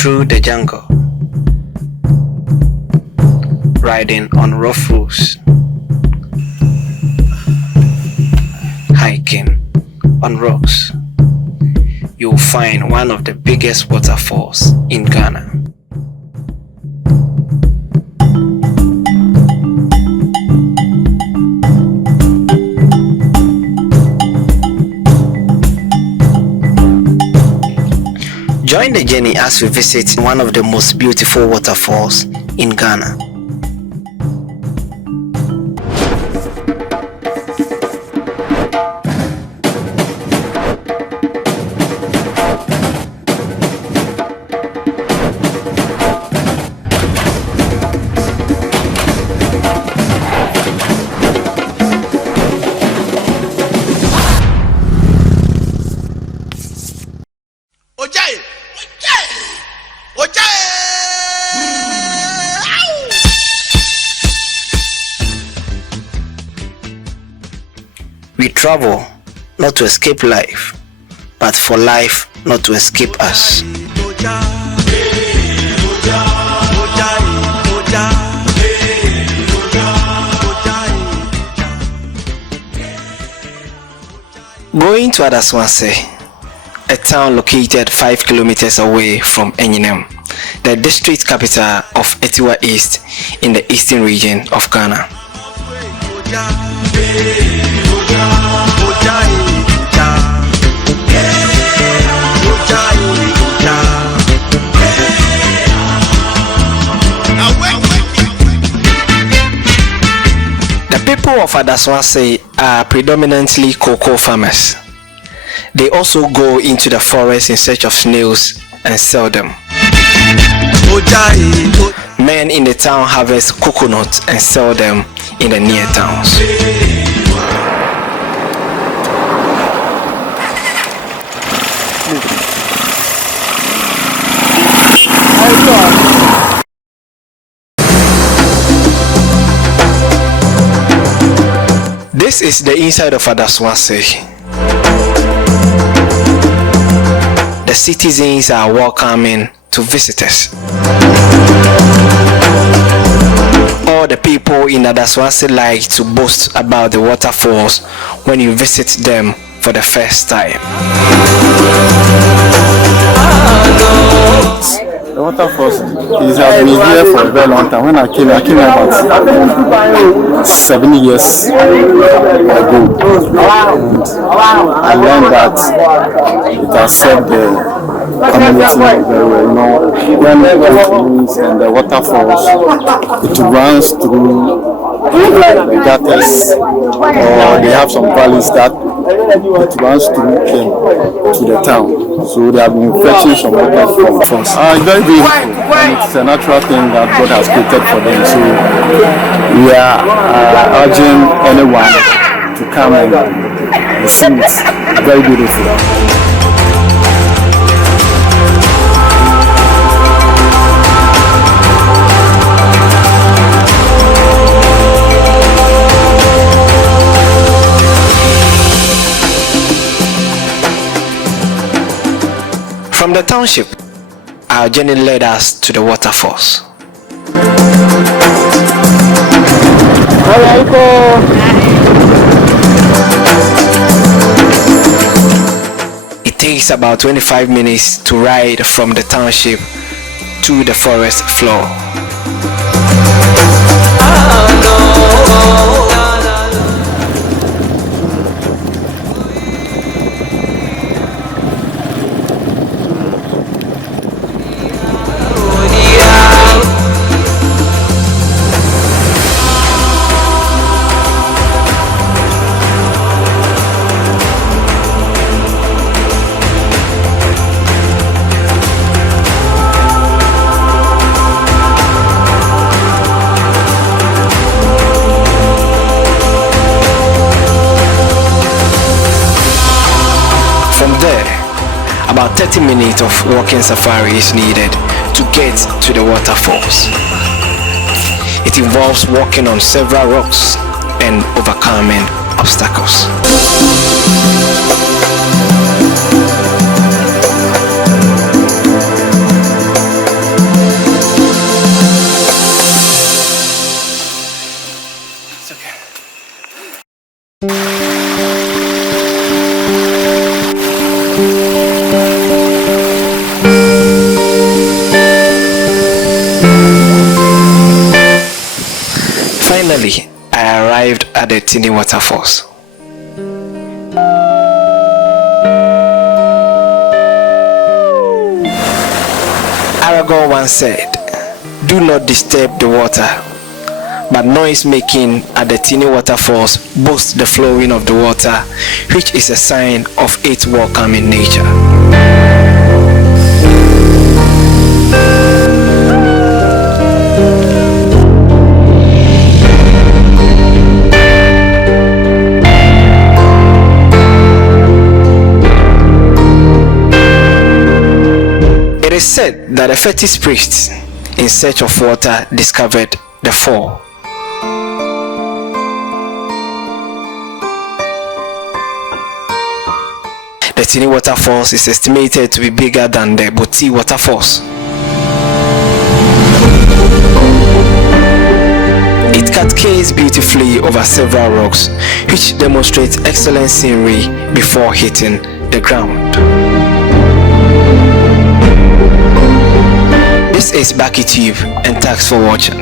through the jungle, riding on rough roads, hiking on rocks, you'll find one of the biggest waterfalls in Ghana. Join the journey as we visit one of the most beautiful waterfalls in Ghana. We travel not to escape life, but for life not to escape us. Going to Adasawase, a town located 5 kilometers away from Anyinam, the district capital of Etiwa East in the eastern region of Ghana. The people of Adasawase are predominantly cocoa farmers. They also go into the forest in search of snails and sell them. Men in the town harvest coconuts and sell them in the near towns. This is the inside of Adasawase. The citizens are welcoming to visitors. All the people in Adasawase like to boast about the waterfalls when you visit them for the first time. The waterfalls has been here for a very long time. When I came about 7 years ago. And I learned that it has served the community very well. You know, when the rains and the waterfalls, it runs through the gutters, or they have some valleys that it runs through them to the town. So they have been fetching some water from us. It's very beautiful, and it's a natural thing that God has created for them. So we are urging anyone to come and see it. It's very beautiful. From the township, our journey led us to the waterfalls. It takes about 25 minutes to ride from the township to the forest floor. About 30 minutes of walking safari is needed to get to the waterfalls. It involves walking on several rocks and overcoming obstacles. Finally, I arrived at the Tini Waterfalls. Aragorn once said, "Do not disturb the water," but noise making at the Tini Waterfalls boasts the flowing of the water, which is a sign of its welcoming nature. It is said that a fetish priest in search of water discovered the fall. The Tini Waterfalls is estimated to be bigger than the Boti Waterfalls. It cascades beautifully over several rocks, which demonstrates excellent scenery before hitting the ground. This is bakytube, and thanks for watching.